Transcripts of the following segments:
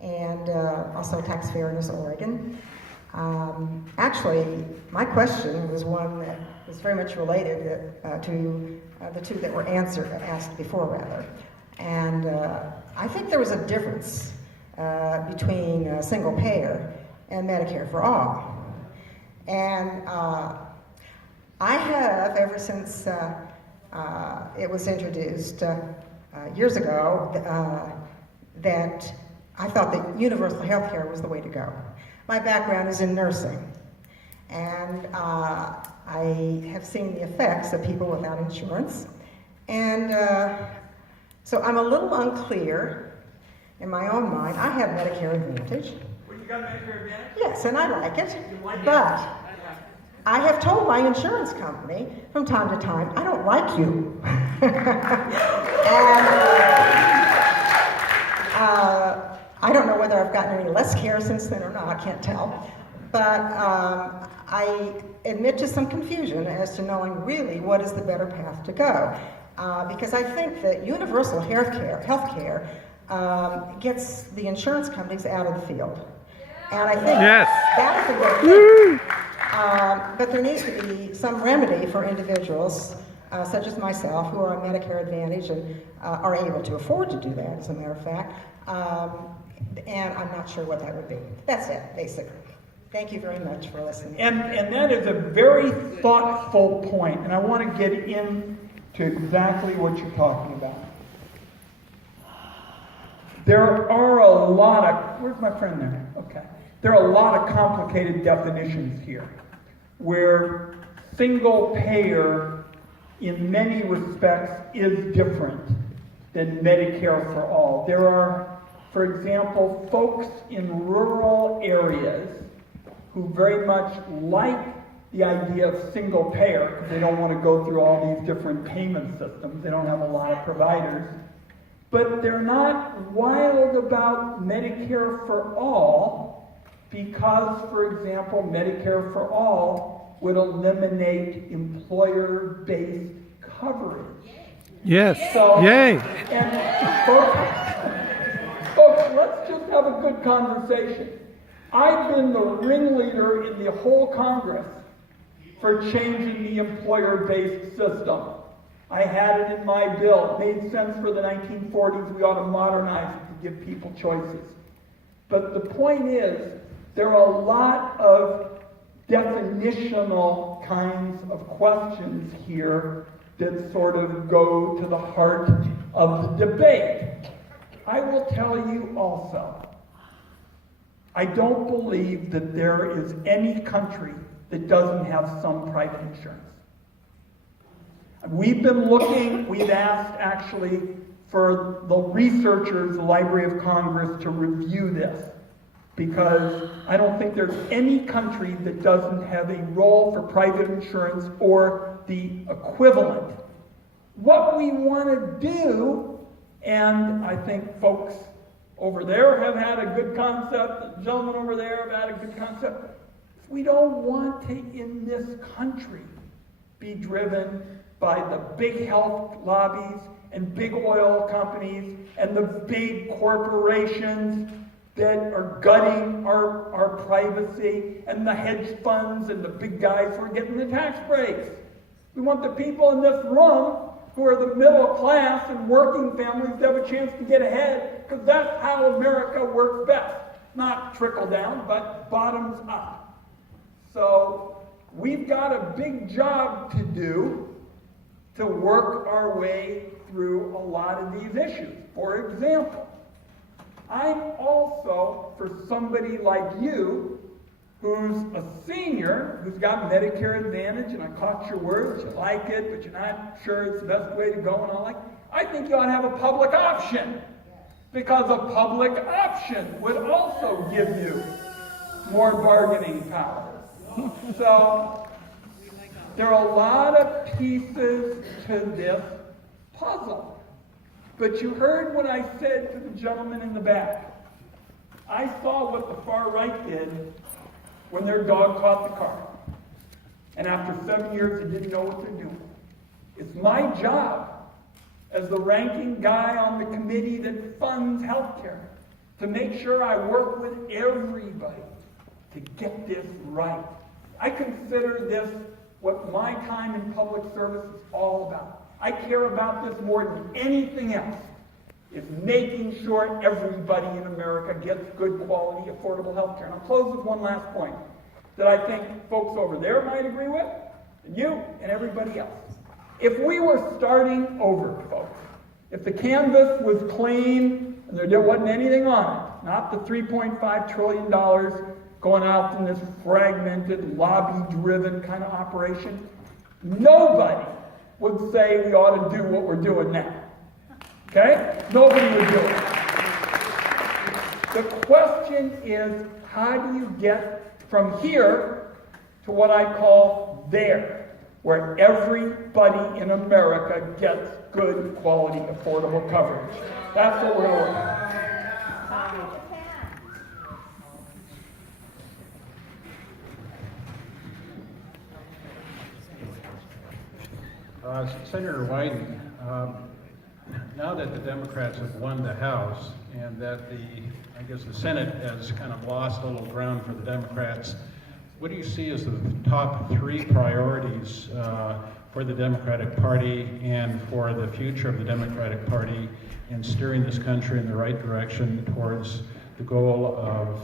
and also tax fairness Oregon. Actually, my question was one that was very much related to the two that were asked before, rather. And I think there was a difference between single payer and Medicare for all. And I have, ever since it was introduced years ago, that I thought that universal healthcare was the way to go. My background is in nursing, and I have seen the effects of people without insurance. And so I'm a little unclear in my own mind. I have Medicare Advantage. Well, you got Medicare Advantage? Yes, and I like it. You like it? But I have told my insurance company from time to time, I don't like you. And I don't know whether I've gotten any less care since then or not, I can't tell. But I admit to some confusion as to knowing really what is the better path to go. Because I think that universal healthcare gets the insurance companies out of the field. And I think that is a good thing. But there needs to be some remedy for individuals such as myself who are on Medicare Advantage and are able to afford to do that, as a matter of fact. And I'm not sure what that would be. That's it, basically. Thank you very much for listening. And that is a very thoughtful point, and I want to get into exactly what you're talking about. There are a lot of, where's my friend there? Okay. There are a lot of complicated definitions here, where single payer in many respects is different than Medicare for all. There are, for example, folks in rural areas who very much like the idea of single payer because they don't want to go through all these different payment systems. They don't have a lot of providers. But they're not wild about Medicare for all because, for example, Medicare for all would eliminate employer-based coverage. Yes. So, yay. And folks, let's just have a good conversation. I've been the ringleader in the whole Congress for changing the employer-based system. I had it in my bill. It made sense for the 1940s. We ought to modernize it to give people choices. But the point is, there are a lot of definitional kinds of questions here that sort of go to the heart of the debate. I will tell you also, I don't believe that there is any country that doesn't have some private insurance. We've asked actually for the researchers, the Library of Congress, to review this, because I don't think there's any country that doesn't have a role for private insurance or the equivalent. What we want to do, and I think folks over there have had a good concept, the gentlemen over there have had a good concept, we don't want to, in this country, be driven by the big health lobbies and big oil companies and the big corporations that are gutting our privacy, and the hedge funds and the big guys who are getting the tax breaks. We want the people in this room who are the middle class and working families to have a chance to get ahead, because that's how America works best. Not trickle down, but bottoms up. So we've got a big job to do to work our way through a lot of these issues. For example, I'm also, for somebody like you, who's a senior, who's got Medicare Advantage, and I caught your words, you like it, but you're not sure it's the best way to go and all that, I think you ought to have a public option, because a public option would also give you more bargaining power. So there are a lot of pieces to this puzzle. But you heard what I said to the gentleman in the back. I saw what the far right did when their dog caught the car. And after 7 years, they didn't know what they're doing. It's my job as the ranking guy on the committee that funds health care to make sure I work with everybody to get this right. I consider this what my time in public service is all about. I care about this more than anything else, is making sure everybody in America gets good quality, affordable health care. And I'll close with one last point that I think folks over there might agree with, and you and everybody else. If we were starting over, folks, if the canvas was clean and there wasn't anything on it, not the $3.5 trillion going out in this fragmented, lobby-driven kind of operation, nobody would say we ought to do what we're doing now. Okay? Nobody would do it. The question is, how do you get from here to what I call there, where everybody in America gets good quality, affordable coverage? That's what we're going to work on. Senator Wyden, now that the Democrats have won the House and that I guess the Senate has kind of lost a little ground for the Democrats, what do you see as the top 3 priorities for the Democratic Party and for the future of the Democratic Party in steering this country in the right direction towards the goal of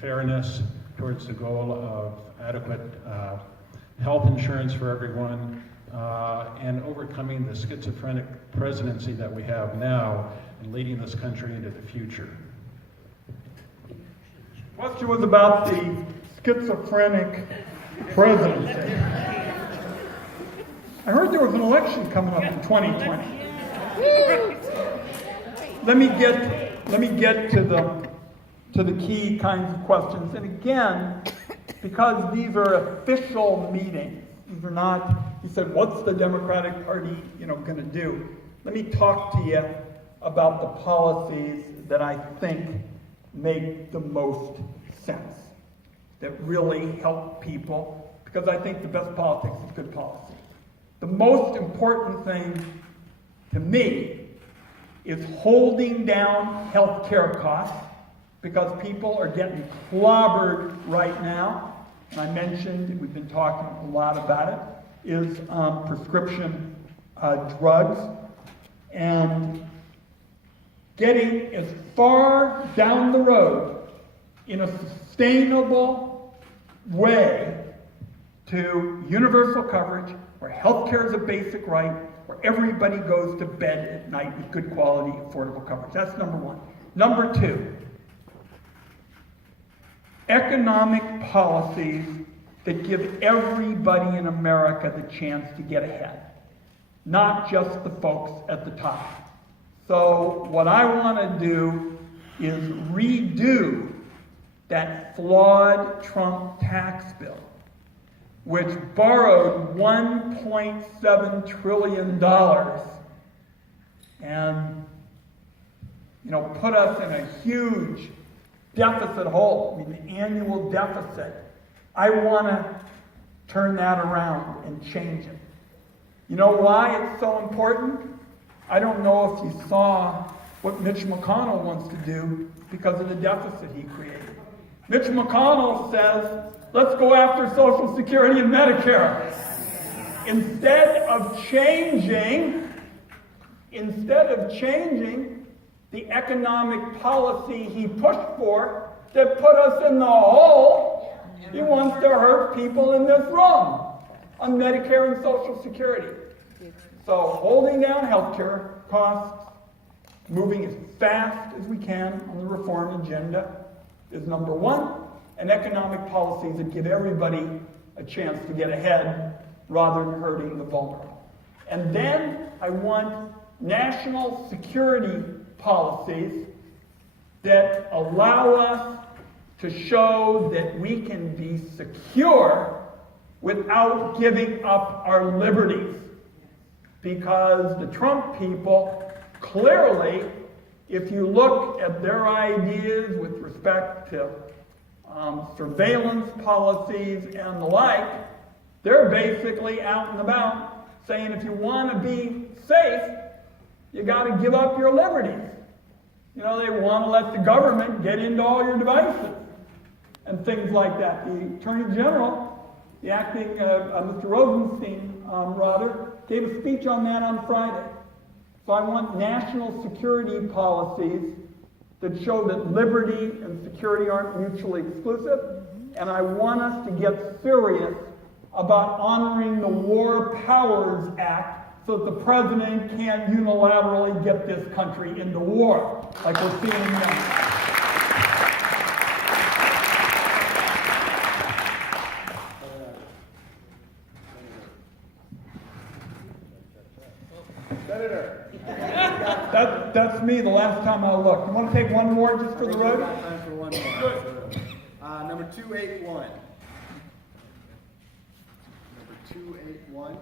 fairness, towards the goal of adequate health insurance for everyone, and overcoming the schizophrenic presidency that we have now and leading this country into the future? The question was about the schizophrenic presidency. I heard there was an election coming up in 2020. Let me get to the key kinds of questions. And again, because these are official meetings, these are not, he said, what's the Democratic Party, going to do? Let me talk to you about the policies that I think make the most sense, that really help people, because I think the best politics is good policy. The most important thing to me is holding down health care costs, because people are getting clobbered right now. And I mentioned, we've been talking a lot about it, is prescription drugs, and getting as far down the road in a sustainable way to universal coverage, where health care is a basic right, where everybody goes to bed at night with good quality, affordable coverage. That's number 1. Number 2, economic policies that give everybody in America the chance to get ahead, not just the folks at the top. So what I want to do is redo that flawed Trump tax bill, which borrowed $1.7 trillion and put us in a huge deficit hole, the annual deficit. I want to turn that around and change it. You know why it's so important? I don't know if you saw what Mitch McConnell wants to do because of the deficit he created. Mitch McConnell says, let's go after Social Security and Medicare. Instead of changing the economic policy he pushed for that put us in the hole, he wants to hurt people in this room on Medicare and Social Security. So holding down healthcare costs, moving as fast as we can on the reform agenda is number 1, and economic policies that give everybody a chance to get ahead rather than hurting the vulnerable. And then I want national security policies that allow us to show that we can be secure without giving up our liberties. Because the Trump people, clearly, if you look at their ideas with respect to surveillance policies and the like, they're basically out and about saying if you want to be safe, you got to give up your liberties. You know, they want to let the government get into all your devices and things like that. The Attorney General, the acting, Mr. Rosenstein, rather, gave a speech on that on Friday. So I want national security policies that show that liberty and security aren't mutually exclusive. And I want us to get serious about honoring the War Powers Act so that the president can't unilaterally get this country into war, like we're seeing now. Senator. That's me the last time I looked. You want to take one more just for the road? Time for one more. Number 281. Number 281.